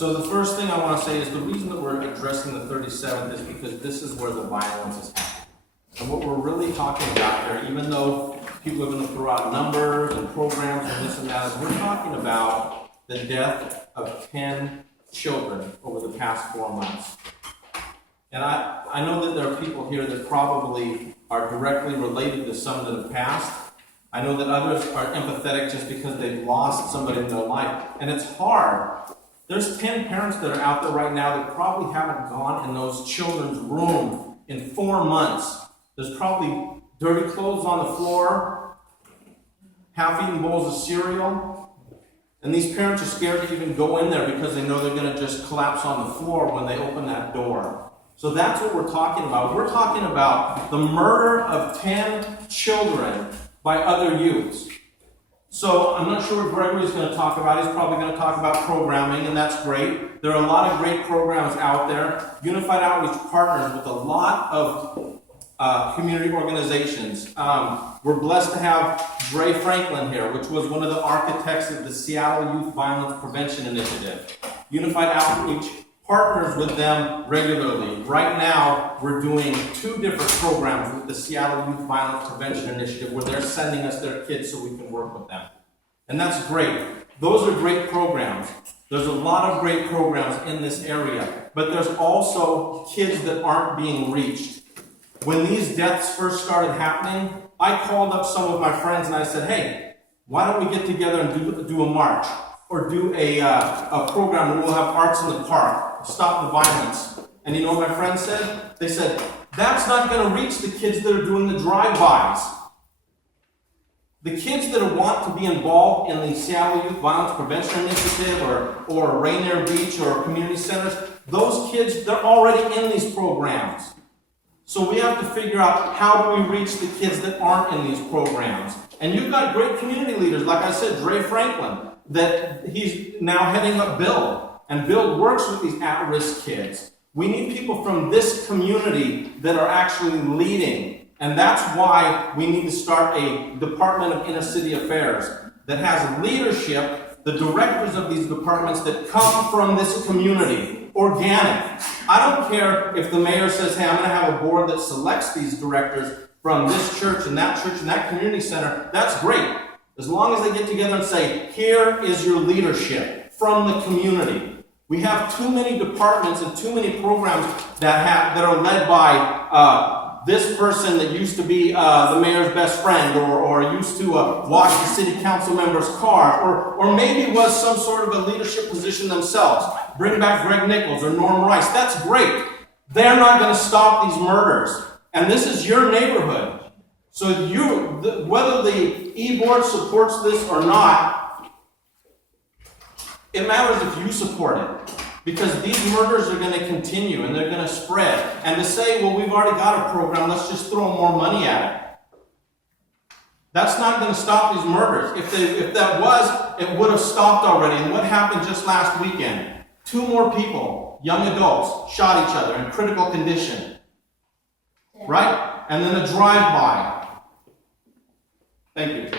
So the first thing I want to say is the reason that we're addressing the 37th is because this is where the violence is happening. And what we're really talking about here, even though people are going to throw out numbers and programs and this and that, is we're talking about the death of 10 children over the past 4 months. And I know that there are people here that probably are directly related to some that have passed. I know that others are empathetic just because they've lost somebody in their life. And it's hard. There's 10 parents that are out there right now that probably haven't gone in those children's room in 4 months. There's probably dirty clothes on the floor, half-eaten bowls of cereal. And these parents are scared to even go in there because they know they're going to just collapse on the floor when they open that door. So that's what we're talking about. We're talking about the murder of 10 children by other youths. So I'm not sure what Gregory's going to talk about. He's probably going to talk about programming, and that's great. There are a lot of great programs out there. Unified Outreach partners with a lot of community organizations. We're blessed to have Dre Franklin here, which was one of the architects of the Seattle Youth Violence Prevention Initiative. Unified Outreach partners with them regularly. Right now, we're doing 2 different programs with the Seattle Youth Violence Prevention Initiative where they're sending us their kids so we can work with them. And that's great. Those are great programs. There's a lot of great programs in this area, but there's also kids that aren't being reached. When these deaths first started happening, I called up some of my friends and I said, hey, why don't we get together and do a march or do a program where we'll have arts in the park, stop the violence. And you know what my friends said? They said, that's not going to reach the kids that are doing the drive-bys. The kids that want to be involved in the Seattle Youth Violence Prevention Initiative or Rainier Beach or community centers, those kids, they're already in these programs. So we have to figure out how do we reach the kids that aren't in these programs. And you've got great community leaders, like I said, Dre Franklin, that he's now heading up Build. And Build works with these at-risk kids. We need people from this community that are actually leading. And that's why we need to start a Department of Inner City Affairs that has leadership, the directors of these departments that come from this community, organic. I don't care if the mayor says, hey, I'm going to have a board that selects these directors from this church and that community center. That's great. As long as they get together and say, here is your leadership from the community. We have too many departments and too many programs that are led by this person that used to be the mayor's best friend or used to wash the city council member's car or maybe was some sort of a leadership position themselves. Bring back Greg Nichols or Norm Rice. That's great. They're not going to stop these murders. And this is your neighborhood. So whether the e-board supports this or not, it matters if you support it. Because these murders are going to continue and they're going to spread. And to say, well, we've already got a program, let's just throw more money at it. That's not going to stop these murders. If that was, it would have stopped already. And what happened just last weekend? 2 more people, young adults, shot each other in critical condition. Right? And then a drive-by. Thank you.